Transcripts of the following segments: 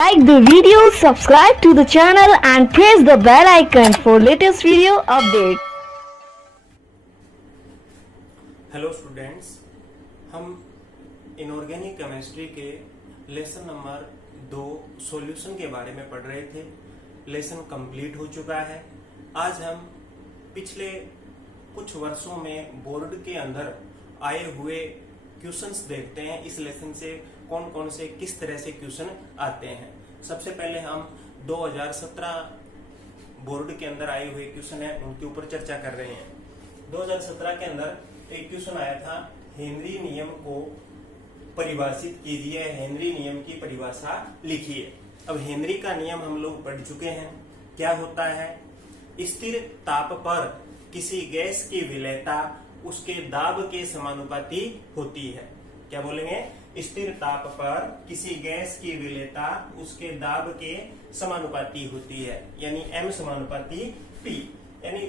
Like the video, subscribe to the channel and press the bell icon for latest video update. Hello students, हम inorganic chemistry के lesson number 2 solution के बारे में पढ़ रहे थे। लेसन कंप्लीट हो चुका है। आज हम पिछले कुछ वर्षों में बोर्ड के अंदर आए हुए क्वेश्चंस देखते हैं। इस लेसन से कौन कौन से किस तरह से क्वेश्चन आते हैं। सबसे पहले हम 2017 बोर्ड के अंदर आए हुए क्वेश्चन है उनके ऊपर चर्चा कर रहे हैं। 2017 के अंदर एक क्वेश्चन आया था, हेनरी नियम को परिभाषित कीजिए, हेनरी नियम की परिभाषा लिखिए। अब हेनरी का नियम हम लोग पढ़ चुके हैं। क्या होता है? स्थिर ताप पर किसी गैस की विलेयता उसके दाब के समानुपाती होती है। क्या बोलेंगे? स्थिर ताप पर किसी गैस की विलेयता उसके दाब के समानुपाती होती है, यानी M समानुपाती P। यानी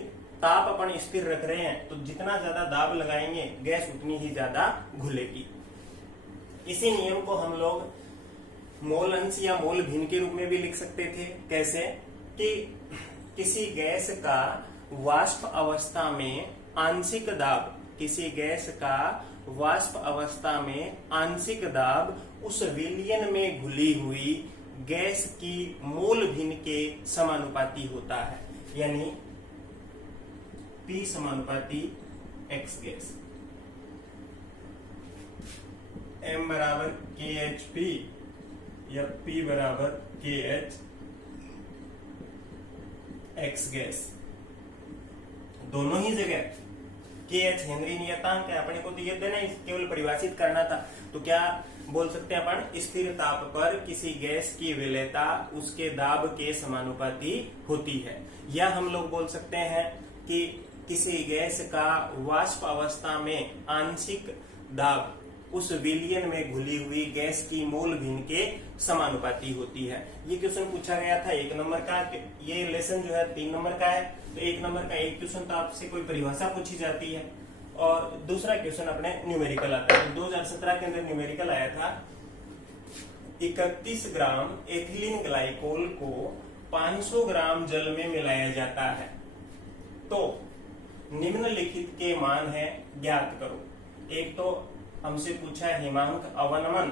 ताप अपन स्थिर रख रहे हैं तो जितना ज्यादा दाब लगाएंगे गैस उतनी ही ज्यादा घुलेगी। इसी नियम को हम लोग मोल अंश या मोल भिन्न के रूप में भी लिख सकते थे। कैसे? कि किसी गैस का वाष्प अवस्था में आंशिक दाब, किसी गैस का वाष्प अवस्था में आंशिक दाब उस विलयन में घुली हुई गैस की मोल भिन्न के समानुपाती होता है, यानी P समानुपाती X गैस। M बराबर KHP या P बराबर KH X गैस। दोनों ही जगह KH हेनरी नियतांक है। अपने को तो ये देना, केवल परिभाषित करना था। तो क्या बोल सकते हैं अपन? स्थिर ताप पर किसी गैस की विलेयता उसके दाब के समानुपाती होती है। या हम लोग बोल सकते हैं कि किसी गैस का वाष्प अवस्था में आंशिक दाब उस विलयन में घुली हुई गैस की मोल भिन्न के समानुपाती होती है। ये क्वेश्चन पूछा गया था 1 नंबर का। ये लेसन जो है 3 नंबर का है, तो 1 नंबर का एक क्वेश्चन तो आपसे कोई परिभाषा पूछी जाती है और दूसरा क्वेश्चन अपने न्यूमेरिकल आता है। तो 2017 के अंदर न्यूमेरिकल आया था, 31 ग्राम एथिलीन ग्लाइकोल को 500 ग्राम जल में मिलाया जाता है तो निम्नलिखित के मान है ज्ञात करो। एक तो हमसे पूछा है हिमांक अवनमन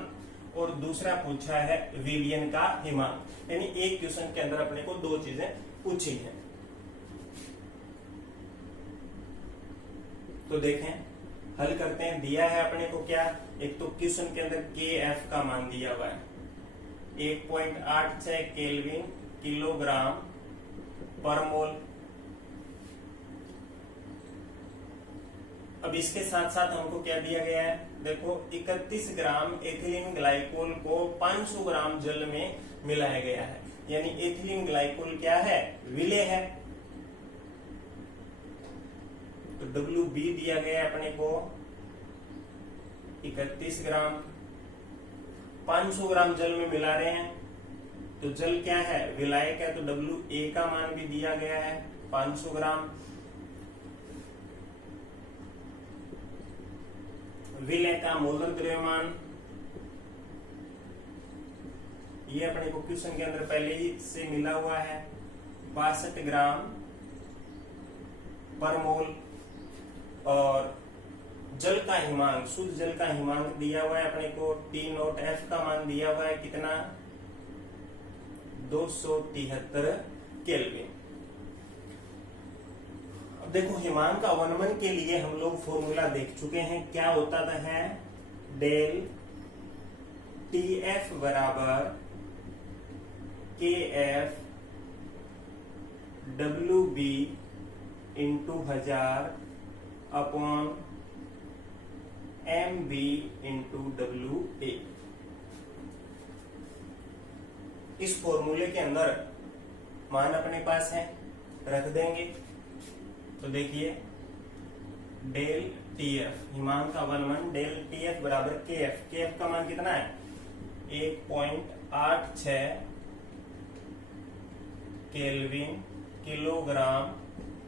और दूसरा पूछा है विलयन का हिमांक। यानी एक क्वेश्चन के अंदर अपने को 2 चीजें पूछी हैं। तो देखें, हल करते हैं। दिया है अपने को क्या? एक तो क्वेश्चन के अंदर KF का मान दिया हुआ है 1.86 केल्विन किलोग्राम पर मोल। अब इसके साथ साथ हमको क्या दिया गया है? देखो, 31 ग्राम एथिलीन ग्लाइकोल को 500 ग्राम जल में मिलाया गया है, यानी एथिलीन ग्लाइकोल क्या है? विलेय है। तो WB दिया गया है अपने को 31 ग्राम, 500 ग्राम जल में मिला रहे हैं तो जल क्या है? विलायक है। तो WA का मान भी दिया गया है 500 ग्राम। विलेय का मोलर द्रव्यमान ये अपने को क्वेश्चन के अंदर पहले ही से मिला हुआ है 62 ग्राम पर मोल। और जल का हिमांक, शुद्ध जल का हिमांक दिया हुआ है अपने को T0F का मान दिया हुआ है कितना? 273 केल्विन। अब देखो, हिमांक अवनमन के लिए हम लोग फॉर्मूला देख चुके हैं। क्या होता है? डेल TF बराबर KF WB into 1000 upon MB into WA। इस फॉर्मूले के अंदर मान अपने पास है, रख देंगे। तो देखिए, डेल TF हिमांक अवनमन डेल TF बराबर KF। KF का मान कितना है? 1.86 केल्विन किलोग्राम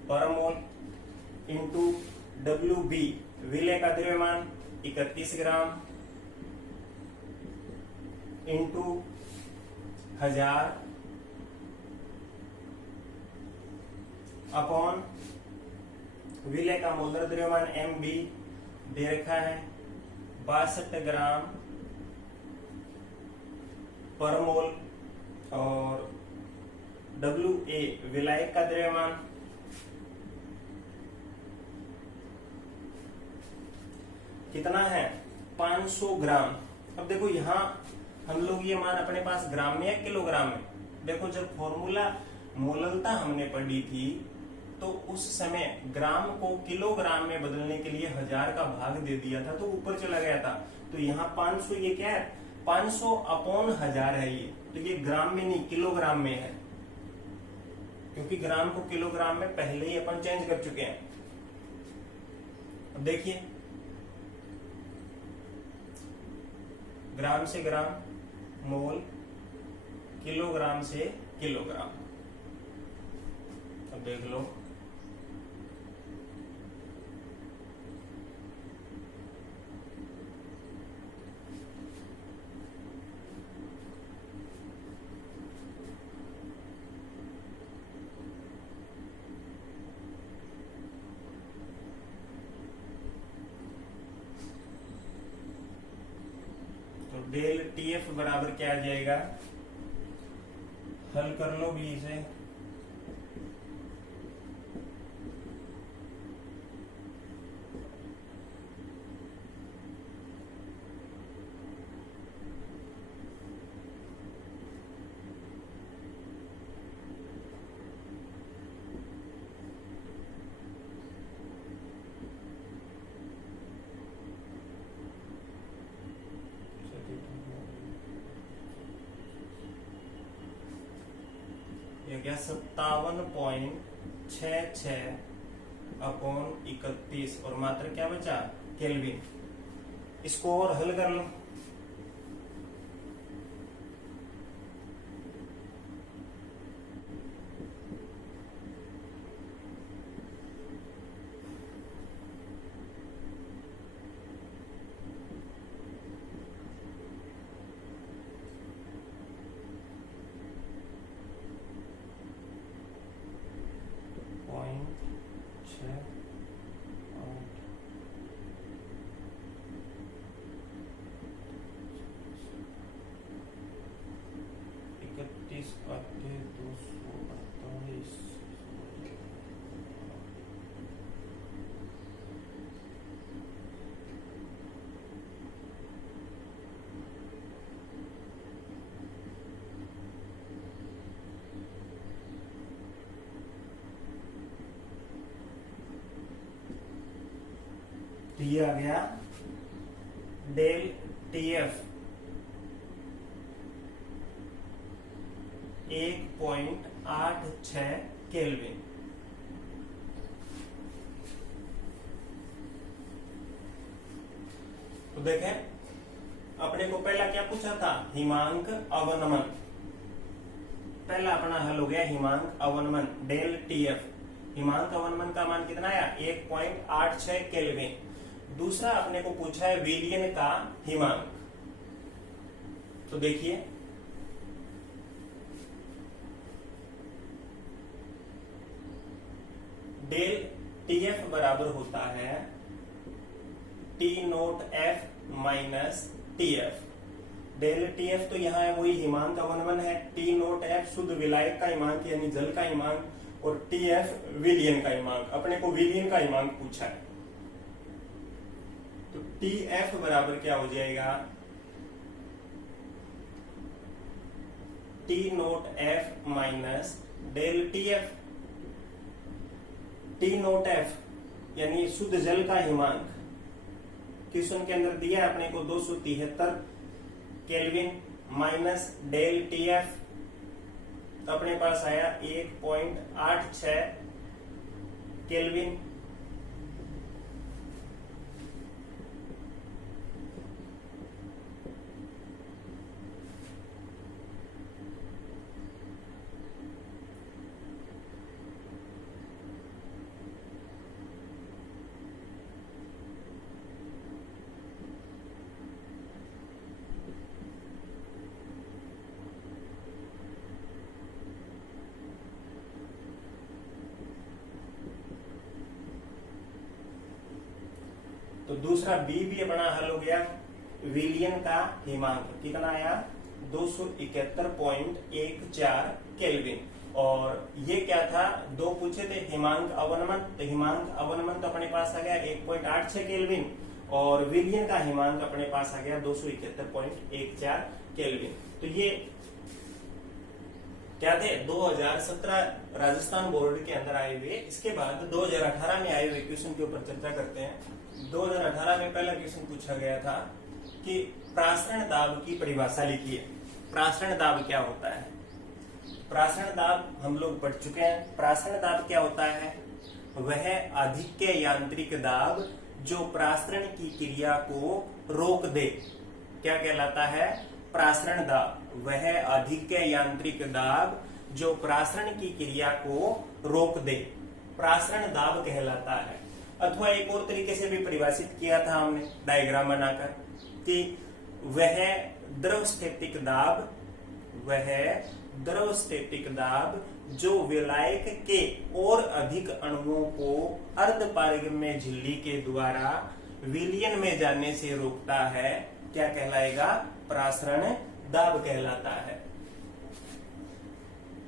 पर मोल इंटू WB विलेय का द्रव्यमान 31 ग्राम इंटू 1000 अपॉन विलय का मोलर द्रव्यमान MB दे रखा है 62 ग्राम पर मोल और WA विलायक का द्रव्यमान कितना है 500 ग्राम। अब देखो यहाँ हम लोग ये मान अपने पास ग्राम में या किलोग्राम में, देखो जब फॉर्मूला मोललता हमने पढ़ी थी तो उस समय ग्राम को किलोग्राम में बदलने के लिए 1000 का भाग दे दिया था तो ऊपर चला गया था। तो यहाँ 500 ये क्या है 500 अपॉन 1000 है ये, तो ये ग्राम में नहीं किलोग्राम में है, क्योंकि ग्राम को किलोग्राम में पहले ही अपन चेंज कर चुके हैं। अब देखिए ग्राम से ग्राम मोल, किलोग्राम से किलोग्राम। अब देख लो डेल TF बराबर क्या आ जाएगा, हल कर लो भी इसे। यह क्या 57.66 अपॉन 31 और मात्र क्या बचा केल्विन। इसको और हल कर लो। तो ये आ गया डेल TF 1.86 केल्विन। तो देखें अपने को पहला क्या पूछा था, हिमांक अवनमन। पहला अपना हल हो गया हिमांक अवनमन डेल TF। हिमांक अवनमन का मान कितना आया 1.86 केल्विन। दूसरा अपने को पूछा है विलियन का हिमांक। तो देखिए डेल TF बराबर होता है T0F minus TF। Del TF तो यहाँ है वही हिमांक अवनमन है, T0F शुद्ध विलायक का हिमांक यानी जल का हिमांक, और TF विलियन का हिमांक। अपने को विलियन का हिमांक पूछा है तो TF बराबर क्या हो जाएगा T0F minus del TF। T0F यानी शुद्ध जल का हिमांक क्वेश्चन के अंदर दिया है अपने को 273 केल्विन माइनस डेल TF, तो अपने पास आया 1.86 केल्विन। दूसरा बी भी अपना हल हो गया। विलियन का हिमांक कितना आया 271.14 केल्विन। और ये क्या था, दो पूछे थे हिमांक अवनमन, तो हिमांक अवनमन तो अपने पास आ गया 1.86 केल्विन और विलियन का हिमांक अपने पास आ गया 271.14 केल्विन। तो ये क्या थे 2017 राजस्थान बोर्ड के अंदर आए हुए। इसके बाद 2018 में आए हुए क्वेश्चन के ऊपर चर्चा करते हैं। 2018 में पहला क्वेश्चन पूछा गया था कि प्रासरण दाब की परिभाषा लिखिए। प्रासरण दाब क्या होता है? प्रासरण दाब हम लोग पढ़ चुके हैं। प्रासरण दाब क्या होता है? वह आधिक्य यांत्रिक दाब जो प्रासरण की क्रिया को रोक दे। क्या कहलाता है? प्रासरण दाब। वह अधिक यांत्रिक दाब जो प्रासरण की क्रिया को रोक दे, प्रासरण दाब कहलाता है। अथवा एक और तरीके से भी परिभाषित किया था हमने डायग्राम बनाकर कि वह द्रवस्थैतिक दाब, वह द्रवस्थैतिक दाब जो विलायक के और अधिक अणुओं को अर्धपारगम्य झिल्ली के द्वारा विलयन में जाने से रोकता है, क्या कहलाएगा? प्रासरण दाब कहलाता है।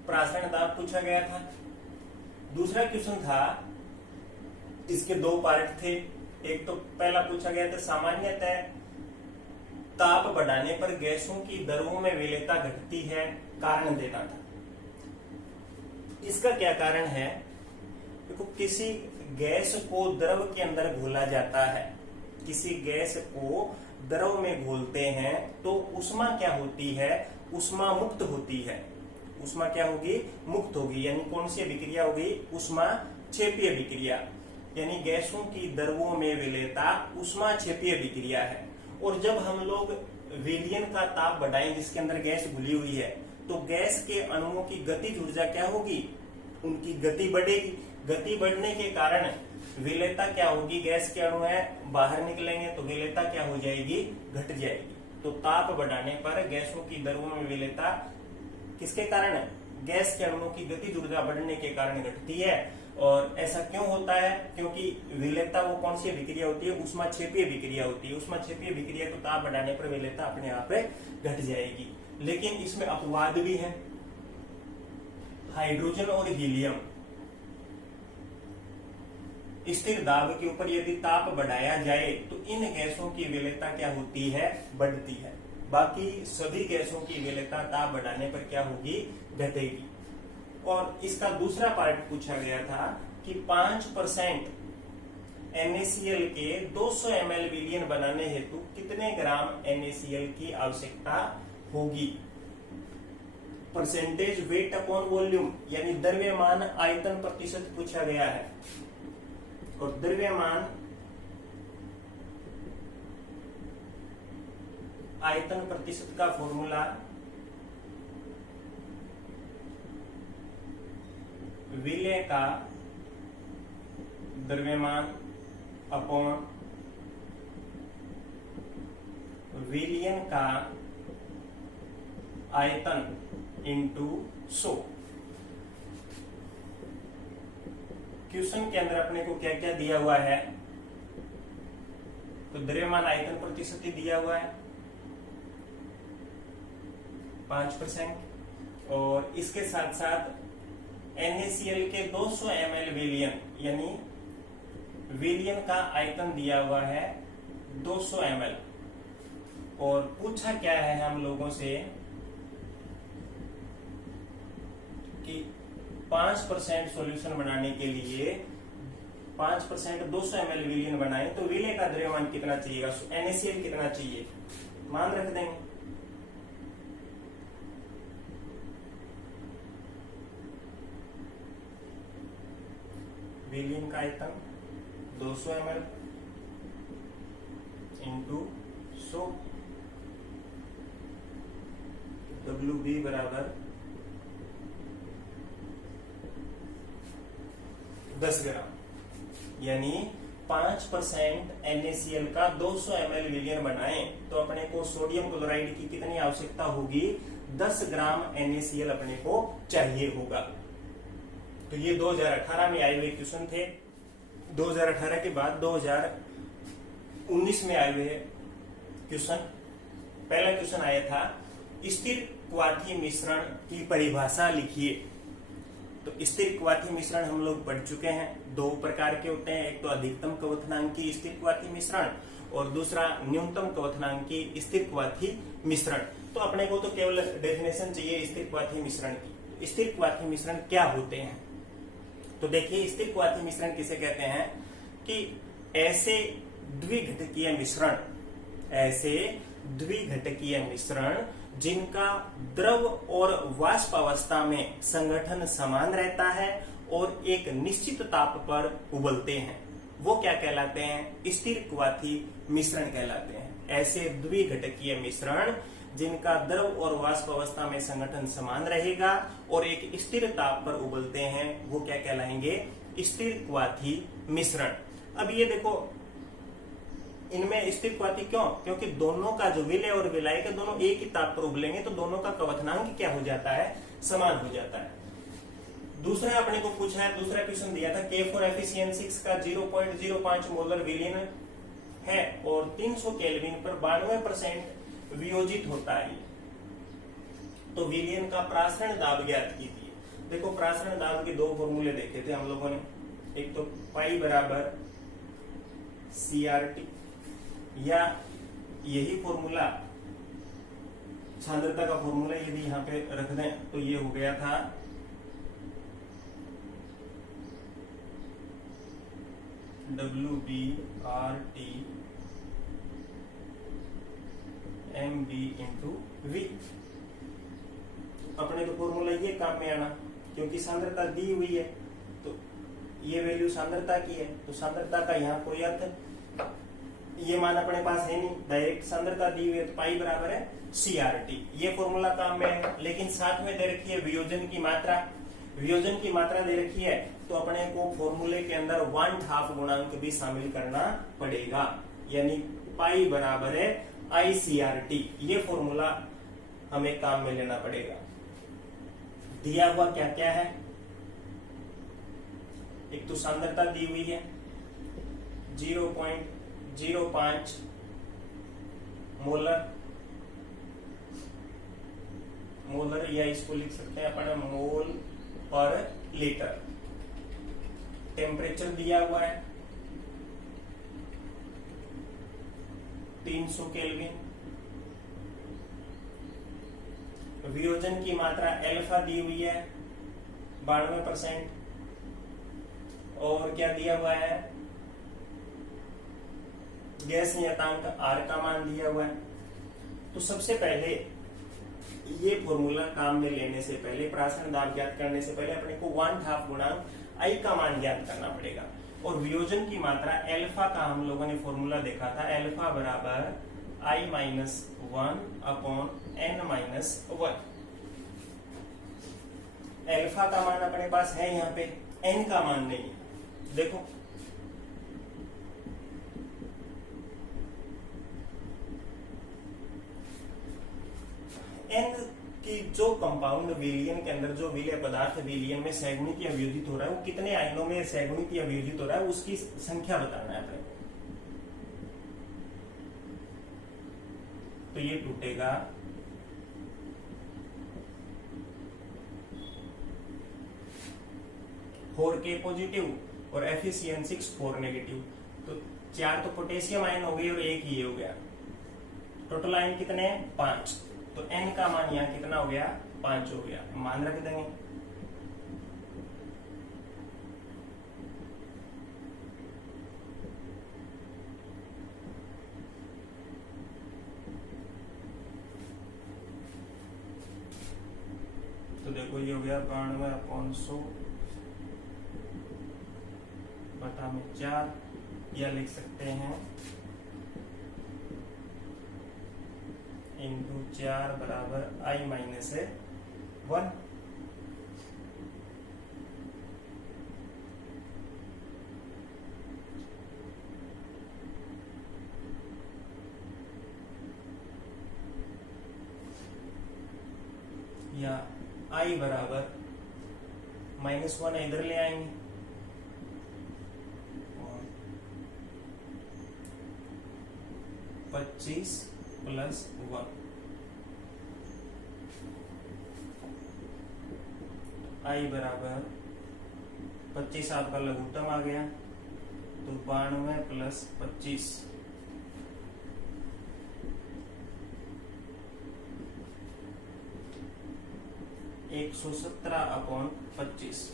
प्रासरण दाब पूछा गया था। दूसरा क्वेश्चन था, इसके दो पार्ट थे। एक तो पहला पूछा गया था सामान्यतः ताप बढ़ाने पर गैसों की दरों में विलेयता घटती है, कारण देना था। इसका क्या कारण है? देखो, किसी गैस को द्रव के अंदर घोला जाता है, किसी गैस को द्रव में घोलते हैं तो उष्मा क्या होती है? उष्मा मुक्त होती है। उष्मा क्या होगी? मुक्त होगी। यानी कौन सी अभिक्रिया होगी? उष्मा क्षेपीय अभिक्रिया। यानी गैसों की द्रवों में विलेयता उष्मा क्षेपीय अभिक्रिया है। और जब हम लोग विलयन का ताप बढ़ाएं जिसके अंदर गैस घुली हुई है, तो गैस के अणुओं की गतिज ऊर्जा क्या होगी? उनकी गति बढ़ेगी। गति बढ़ने के कारण विलेयता क्या होगी? गैस के अणु है बाहर निकलेंगे तो विलेयता क्या हो जाएगी? घट जाएगी। तो ताप बढ़ाने पर गैसों की दरों में विलेयता किसके कारण? गैस के अणुओं की गतिज ऊर्जा बढ़ने के कारण घटती है। और ऐसा क्यों होता है? क्योंकि विलेयता वो कौन सी अभिक्रिया होती है? उष्मा क्षेपीय अभिक्रिया होती है। उष्मा क्षेपीय अभिक्रिया को ताप बढ़ाने पर विलेयता अपने आप घट जाएगी। लेकिन इसमें अपवाद भी है। हाइड्रोजन और हीलियम स्थिर दाब के ऊपर यदि ताप बढ़ाया जाए तो इन गैसों की विलेयता क्या होती है? बढ़ती है। बाकी सभी गैसों की विलेयता ताप बढ़ाने पर क्या होगी? घटेगी। और इसका दूसरा पार्ट पूछा गया था कि 5% NaCl के 200 ml विलयन बनाने हेतु कितने ग्राम NaCl की आवश्यकता होगी? परसेंटेज वेट अपॉन वॉल्यूम, यानी द्रव्यमान आयतन प्रतिशत पूछा गया है। और द्रव्यमान आयतन प्रतिशत का फॉर्मूला विलय का द्रव्यमान अपॉन विलयन का आयतन इंटू 100। क्वेश्चन के अंदर अपने को क्या क्या दिया हुआ है? तो द्रव्यमान आयतन प्रतिशत ही दिया हुआ है 5%। और इसके साथ साथ NaCl के 200 ml विलयन, यानी विलयन का आयतन दिया हुआ है 200 ml। और पूछा क्या है हम लोगों से कि 5% सॉल्यूशन बनाने के लिए 5% 200 ml विलयन बनाए तो विलय का द्रव्यमान कितना चाहिए? NaCl कितना चाहिए? मान रख देंगे। विलयन का आयतन 200 ml इंटू 100, WB बराबर 10 ग्राम। यानी 5% NaCl का 200 ml विलयन बनाएं तो अपने को सोडियम क्लोराइड की कितनी आवश्यकता होगी? 10 ग्राम NaCl अपने को चाहिए होगा। तो ये 2018 में आए हुए क्वेश्चन थे। 2018 के बाद 19 में आए हुए क्वेश्चन। पहला क्वेश्चन आया था स्थिर क्वाथी मिश्रण की परिभाषा लिखिए। तो स्थिर क्वाथी मिश्रण हम लोग पढ़ चुके हैं, दो प्रकार के होते हैं, एक तो अधिकतम क्वथनांकी स्थिर क्वाथी मिश्रण और दूसरा न्यूनतम क्वथनांकी स्थिर क्वाथी मिश्रण। तो अपने को तो केवल डेफिनेशन चाहिए स्थिर क्वाथी मिश्रण की। स्थिर क्वाथी मिश्रण क्या होते हैं? तो देखिए, स्थिर क्वाथी मिश्रण किसे कहते हैं कि ऐसे द्विघटकीय मिश्रण जिनका द्रव और वाष्प अवस्था में संगठन समान रहता है और एक निश्चित ताप पर उबलते हैं, वो क्या कहलाते हैं? स्थिर क्वाथी मिश्रण कहलाते हैं। ऐसे द्विघटकीय मिश्रण जिनका द्रव और वाष्प अवस्था में संगठन समान रहेगा और एक स्थिर ताप पर उबलते हैं, वो क्या कहलाएंगे? स्थिर क्वाथी मिश्रण। अब ये देखो, इनमें स्थिर क्वाथी क्यों? क्योंकि दोनों का जो विलय और विलायक है दोनों एक ही ताप पर उबलेंगे, तो दोनों का क्वथनांक क्या हो जाता है? समान हो जाता है। दूसरा अपने को पूछा है, दूसरा क्वेश्चन दिया था K4 Fe6 का 0.05 मोलर विलीन है और 300 केल्विन पर 92% वियोजित होता है। तो विलीन का प्रासरण दाब ज्ञात कीजिए। देखो, प्रासरण दाब के दो फॉर्मूले देखे थे हम लोगों ने, एक तो पाई बराबर CRT, या यही फॉर्मूला सांद्रता का फॉर्मूला यदि यहाँ पे रख दें तो ये हो गया था WBRT MB इंटू V। अपने तो फॉर्मूला ये काम में आना, क्योंकि सांद्रता दी हुई है तो ये वैल्यू सांद्रता की है, तो सांद्रता का यहाँ कोई अर्थ, ये मान अपने पास है नहीं, डायरेक्ट सांद्रता दी हुई है, तो पाई बराबर है CRT। ये फॉर्मूला काम में है, लेकिन साथ में दे रखी है वियोजन की मात्रा। वियोजन की मात्रा दे रखी है तो अपने को फॉर्मूले के अंदर 1/2 गुणांक भी शामिल करना पड़ेगा, यानी पाई बराबर है ICRT। ये फॉर्मूला हमें काम में लेना पड़ेगा। दिया हुआ क्या क्या है? एक तो सांद्रता दी हुई है 0.05 मोलर, या इसको लिख सकते हैं अपन मोल पर लीटर। टेम्परेचर दिया हुआ है 300 केल्विन। वियोजन की मात्रा अल्फा दी हुई है 92%। और क्या दिया हुआ है? गैस नियतांक R का मान दिया हुआ है। तो सबसे पहले ये फॉर्मूला काम में लेने से पहले, प्रासरण दाब ज्ञात करने से पहले अपने को 1/2 गुणांक I का मान ज्ञात करना पड़ेगा। और वियोजन की मात्रा अल्फा का हम लोगों ने फॉर्मूला देखा था, अल्फा बराबर I-1/n-1। अल्फा का मान अपने पास है यहाँ पे, n का मान नहीं है। देखो, n की जो कंपाउंड विलियन के अंदर जो विलय पदार्थ विलियन में सैगुणित या वियोजित हो रहा है, वो कितने आयनों में सैगुणित या वियोजित हो रहा है, उसकी संख्या बताना है अपने को। तो ये टूटेगा 4K पॉजिटिव और Fe6 4 नेगेटिव। तो 4 तो पोटेशियम आयन हो गई और 1 ये हो गया। टोटल आयन कितने हैं? 5। तो n का मान यहाँ कितना हो गया? 5 हो गया। मान रख देंगे। तो देखो ये हो गया 92/100 बटा में 4, या लिख सकते हैं इंटू 4 बराबर I-1। या I बराबर -1 इधर ले आएंगे 25 प्लस 1 आई बराबर 25 आपका लघुत्तम आ गया, तो 92 प्लस 25 117/25।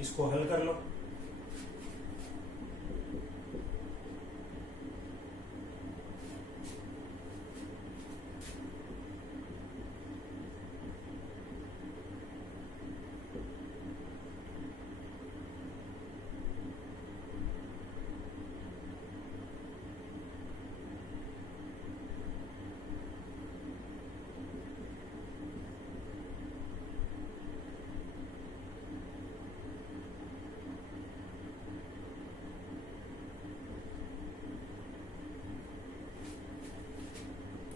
इसको हल कर लो।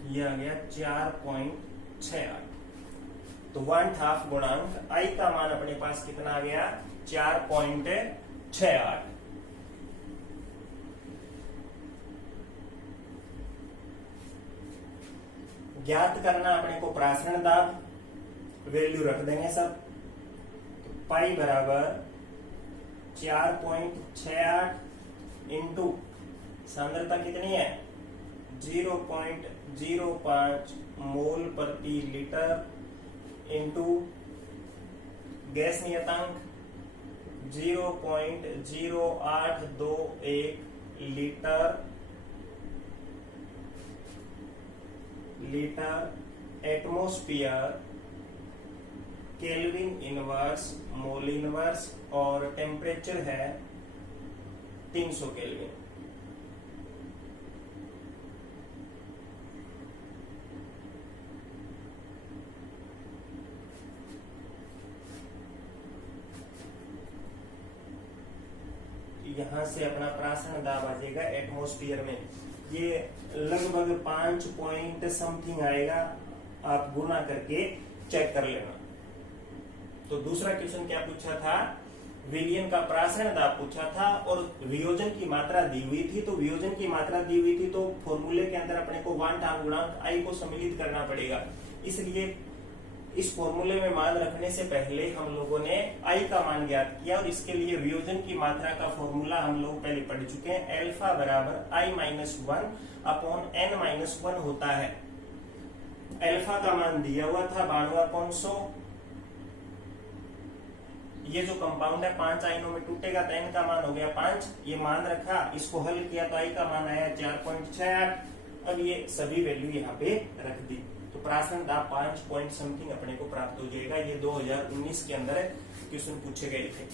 ये आ गया 4.68। तो 1/2 गुणांक आई का मान अपने पास कितना आ गया? 4.68। ज्ञात करना अपने को प्रासरण दाब, वैल्यू रख देंगे सब। तो पाई बराबर 4.68 इंटू सांद्रता कितनी है? 0.05 मोल प्रति लीटर इंटू गैस नियतांक 0.0821 litre atmosphere kelvin inverse mole inverse, और टेम्परेचर है 300 केल्विन। यहां से अपना प्रासरण दाब आ जाएगा एटमॉस्फेयर में, ये लगभग 5 पॉइंट समथिंग आएगा। आप गुना करके चेक कर लेना। तो दूसरा क्वेश्चन क्या पूछा था? विलयन का प्रासरण दाब पूछा था और वियोजन की मात्रा दी हुई थी। तो वियोजन की मात्रा दी हुई थी तो फॉर्मूले के अंदर अपने को 1/2 गुणांक आई को सम्मिलित करना पड़ेगा। इसलिए इस फॉर्मूले में मान रखने से पहले हम लोगों ने आई का मान ज्ञात किया, और इसके लिए वियोजन की मात्रा का फॉर्मूला हम लोग पहले पढ़ चुके हैं। एल्फा बराबर I-1/n-1 होता है। एल्फा का मान दिया हुआ था 92/100। ये जो कंपाउंड है 5 आयनों में टूटेगा तो n का मान हो गया 5। ये मान रखा, इसको हल किया तो आई का मान आया 4.68। अब ये सभी वैल्यू यहाँ पे रख दी, तो प्रासरण दाब 5 पॉइंट समथिंग अपने को प्राप्त हो जाएगा। ये 2019 के अंदर क्वेश्चन पूछे गए थे।